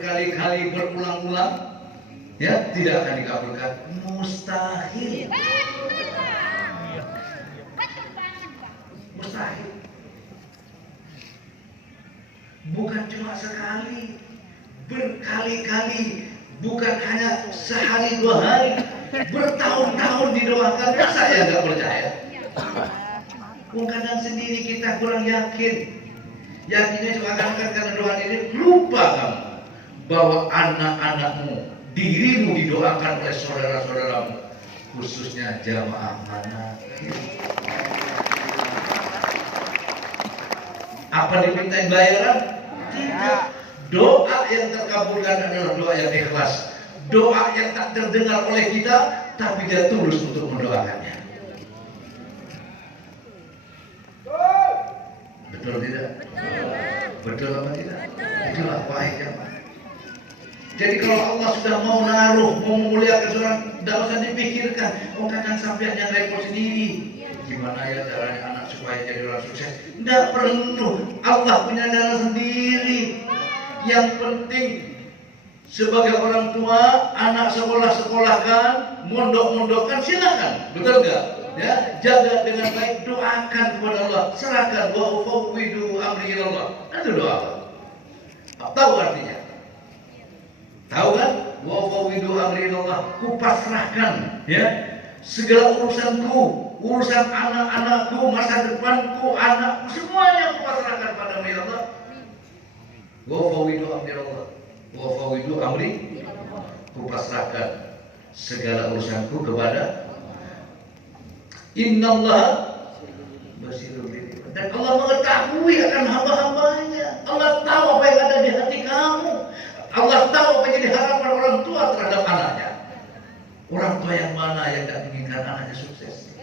berkali-kali berulang-ulang, ya tidak akan dikabulkan. Mustahil. Mustahil. Bukan cuma sekali, berkali-kali, bukan hanya sehari dua hari, bertahun-tahun didoakan. Masa ya nggak percaya? Kadang sendiri kita kurang yakin. Yakinnya cuma karena doa ini, lupa kamu bahwa anak-anakmu, dirimu didoakan oleh saudara-saudaramu, khususnya jamaah mana. Apa dimintain bayaran? Tidak. Doa yang terkabulkan adalah doa yang ikhlas, doa yang tak terdengar oleh kita, tapi dia tulus untuk mendoakannya. Betul tidak? Betul apa tidak? Itulah baiknya Pak. Jadi kalau Allah sudah mau naruh, mau memuliakan seorang, tidak usah dipikirkan. Kadang sampai yang repot sendiri. Gimana ya caranya anak supaya jadi orang sukses? Tidak perlu. Allah punya cara sendiri. Yang penting sebagai orang tua, anak sekolahkan, mondok-mondokkan, silakan. Betul nggak? Ya, jaga dengan baik, doakan kepada Allah, serahkan, wa ufawwidu amri ilallah. Itu doa apa? Tahu artinya? Tahu kan? Wa ufawwidu amri ilallah. Kupasrahkan, ya, segala urusanku, urusan anak-anakku, masa depanku, anakku, semuanya kupasrahkan pada Allah. Wa ufawwidu amri ilallah. Wa ufawwidu amri, kupasrahkan segala urusanku kepada Innallaha basirun bil ibad. Dan Allah mengetahui akan hamba-hambanya. Allah tahu apa yang ada di hati kamu. Allah tahu apa yang jadi harapan orang tua terhadap anaknya. Orang tua yang mana yang tidak menginginkan anaknya sukses?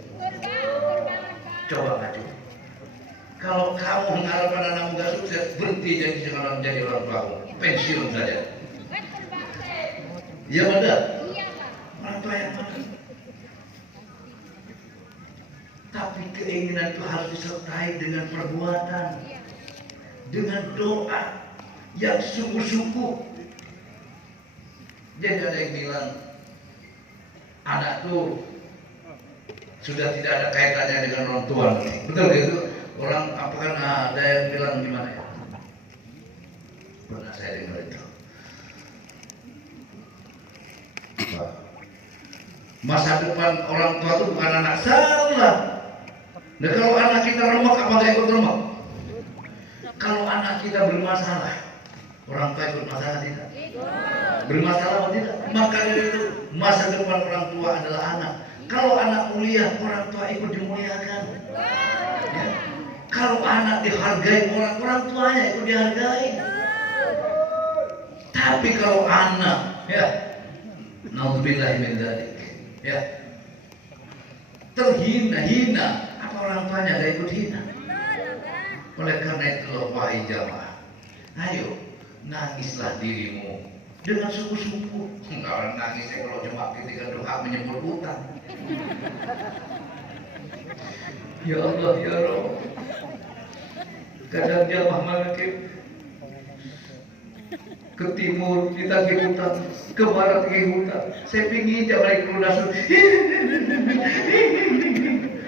Coba maju. Kalau kamu mengharapkan anakmu gak sukses, berhenti jadi orang tua, pensiun saja. Iya benar. Orang tua yang mana? Tapi keinginan itu harus disertai dengan perbuatan, dengan doa yang sungguh-sungguh. Jadi ada yang bilang anak tuh sudah tidak ada kaitannya dengan orang tua. Betul gitu? Orang apakah ada yang bilang gimana ya? Pernah saya dengar itu. Masa depan orang tua itu bukan anak, salah. Nah kalau anak kita remuk, apa nggak ikut remuk? Kalau anak kita bermasalah, orang tua ikut masalah tidak? Bermasalah atau tidak? Maka itu masa depan orang tua adalah anak. Kalau anak mulia, orang tua ikut dimuliakan. Ya. Kalau anak dihargai, orang tuanya ikut dihargai. Tapi kalau anak, ya, naudzubillahi min dzalik, ya, terhina-hina, orang tuanya gak ikut hina. Oleh karena itu, wahai jamaah, ayo nangislah dirimu dengan sungguh-sungguh. Orang nangisnya kalau cuma ketika doa menyebut utang. Ya Allah, ya Rabb, kadang jamaah manakib ke timur ditagih hutang, ke barat ditagih hutang. Saya pingin jamaah ikut lunasun.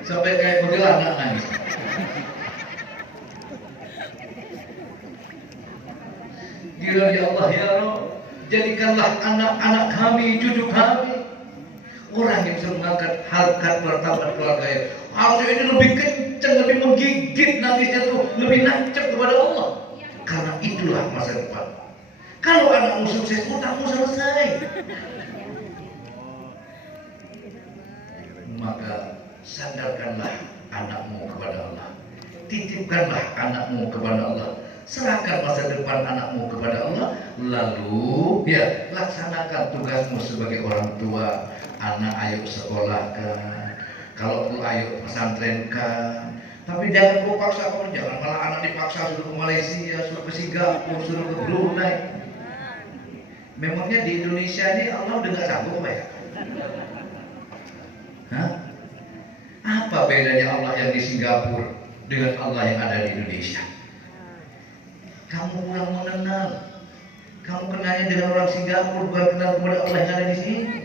Sampai kayak kuntilanak nangis. Gila ya Allah ya Rabb, jadikanlah anak-anak kami, cucu kami orang yang bisa mengangkat harkat martabat keluarga. Harusnya ini lebih kencang, lebih menggigit nangisnya tuh, lebih nancep kepada Allah. Karena itulah masa depan. Kalau anakmu sukses, utangmu selesai. Maka sandarkanlah anakmu kepada Allah, titipkanlah anakmu kepada Allah, serahkan masa depan anakmu kepada Allah, lalu ya laksanakan tugasmu sebagai orang tua. Anak ayo sekolahkan, kalau perlu ayo pesantrenkan, tapi jangan kau paksa, jangan malah anak dipaksa suruh ke Malaysia, suruh ke Singapura, suruh ke Brunei. Memangnya di Indonesia ini Allah udah gak sanggup apa ya? Hah? Apa bedanya Allah yang di Singapura dengan Allah yang ada di Indonesia? Kamu kurang mengenal. Kamu kena hubungannya dengan orang Singapura, bukan kenal kepada Allah yang ada di sini.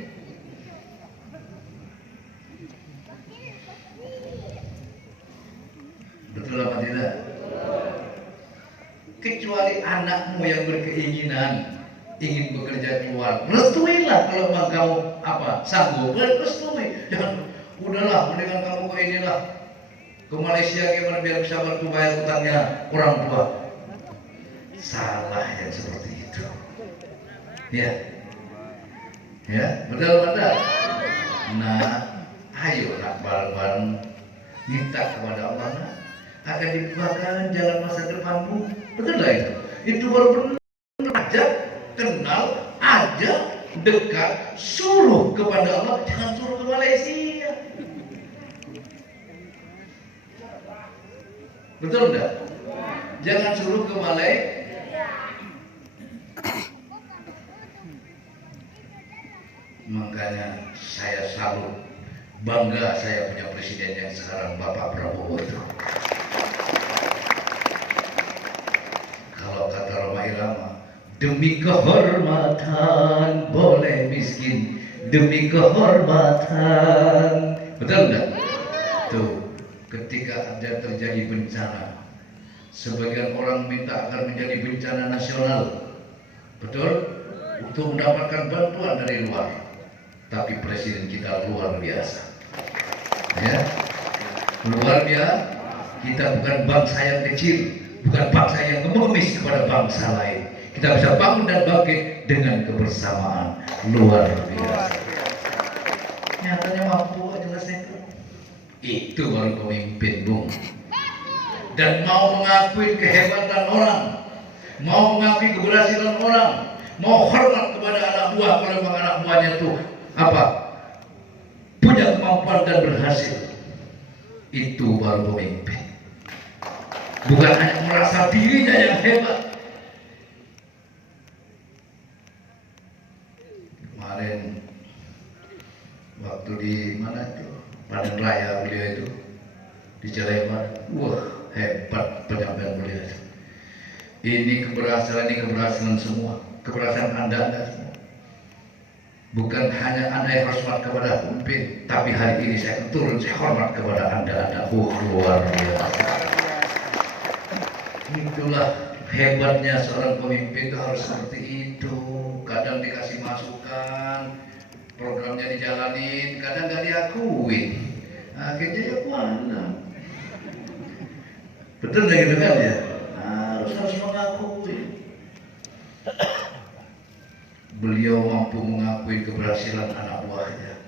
Betul apa tidak? Kecuali anakmu yang berkeinginan ingin bekerja keluar, restuilah. Kalau memang kamu sanggup, restui. Jangan, udahlah, mendingan kamu ke inilah, ke Malaysia gimana biar bisa bantu bayar utangnya orang tua. Salah yang seperti itu. Ya, betul betul. Nah, ayo nak bareng-bareng minta kepada Allah akan dibukakan jalan masa depanmu. Betul lah itu. Itu baru benar aja, kenal aja, dekat, suruh kepada Allah, jangan suruh ke Malaysia. Betul enggak? Jangan suruh ke Malaysia. Makanya saya salut, bangga saya punya presiden yang sekarang, Bapak Prabowo itu. Kalau kata Roma Irama, demi kehormatan boleh miskin, demi kehormatan. Betul enggak? Tuh, ketika ada terjadi bencana, sebagian orang minta agar menjadi bencana nasional. Betul? Untuk mendapatkan bantuan dari luar. Tapi presiden kita luar biasa. Ya. Luar biasa. Kita bukan bangsa yang kecil, bukan bangsa yang mengemis kepada bangsa lain. Kita bisa bangun dan bangkit dengan kebersamaan. Luar biasa. Nyatanya mampu jelasnya itu baru pemimpin, Bung. Dan mau mengakui kehebatan orang, mau mengakui keberhasilan orang, mau hormat kepada anak buah kalau memang anak buahnya itu punya kemampuan dan berhasil. Itu baru pemimpin. Bukan hanya merasa dirinya yang hebat. Kemarin waktu di mana itu, Panen Raya beliau itu di Sleman, wah hebat penyampaian beliau itu. Ini keberhasilan semua, keberhasilan anda semua. Bukan hanya anda yang harus hormat kepada pemimpin, tapi hari ini saya akan turun, saya hormat kepada anda. Luar biasa. Itulah hebatnya seorang pemimpin, itu harus seperti itu. Kadang dikasih masukan, programnya dijalanin, kadang gak diakuin, akhirnya ya kuala. Betul gak gitu kan ya? Harus mengakui. Beliau mampu mengakui keberhasilan anak buahnya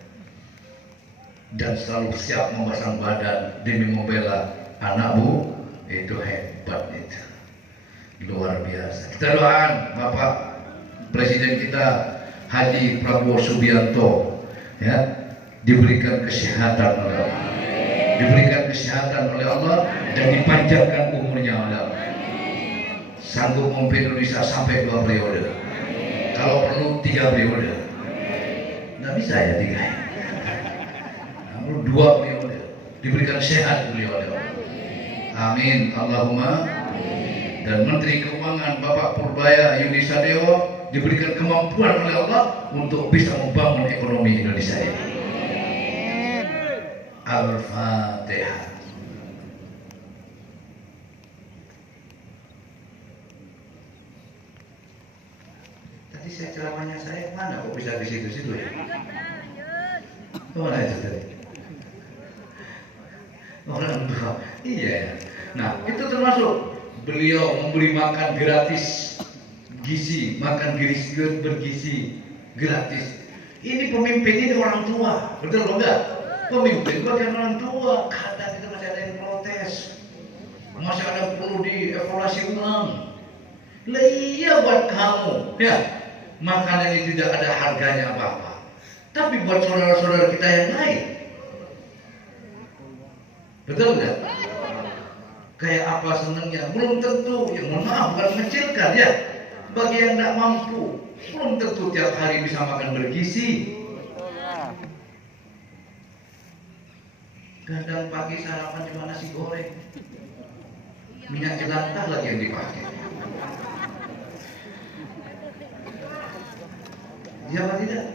dan selalu siap memasang badan demi membela anak bu. Itu hebat itu, luar biasa. Kita doakan Bapak Presiden kita Haji Prabowo Subianto, ya, diberikan kesehatan oleh Allah, diberikan kesehatan oleh Allah dan dipanjangkan umurnya oleh Allah. Sanggup memimpin Indonesia sampai 2 periode. Kalau perlu 3 periode. Nggak bisa ya 3. Perlu 2 periode. Diberikan sehat beliau oleh Allah. Amin. Allahumma. Dan Menteri Keuangan Bapak Purbaya Yudi Sadewo diberikan kemampuan oleh Allah untuk bisa membangun ekonomi Indonesia ini. Al-Fatihah. Tadi saya ceramahnya saya mana kok bisa di situ-situ ya? Mana itu tadi? Orang tua. Iya. Nah, itu termasuk beliau memberi makan gratis, gizi, makan bergizi gratis. Ini pemimpin, ini orang tua, betul enggak? Pemimpin bagian orang tua. Kadang itu masih ada yang protes, masih ada yang perlu dievaluasi ulang. Lah iya buat kamu, ya, makanan ini tidak ada harganya apa-apa. Tapi buat saudara-saudara kita yang lain, betul enggak? Kayak apa senangnya? Belum tentu. Ya mohon maaf, bukan mengecilkan ya. Bagi yang tidak mampu, belum tentu tiap hari bisa makan bergizi. Kadang pagi sarapan cuma nasi goreng, minyak jelantah lagi yang dipakai. Iya apa tidak?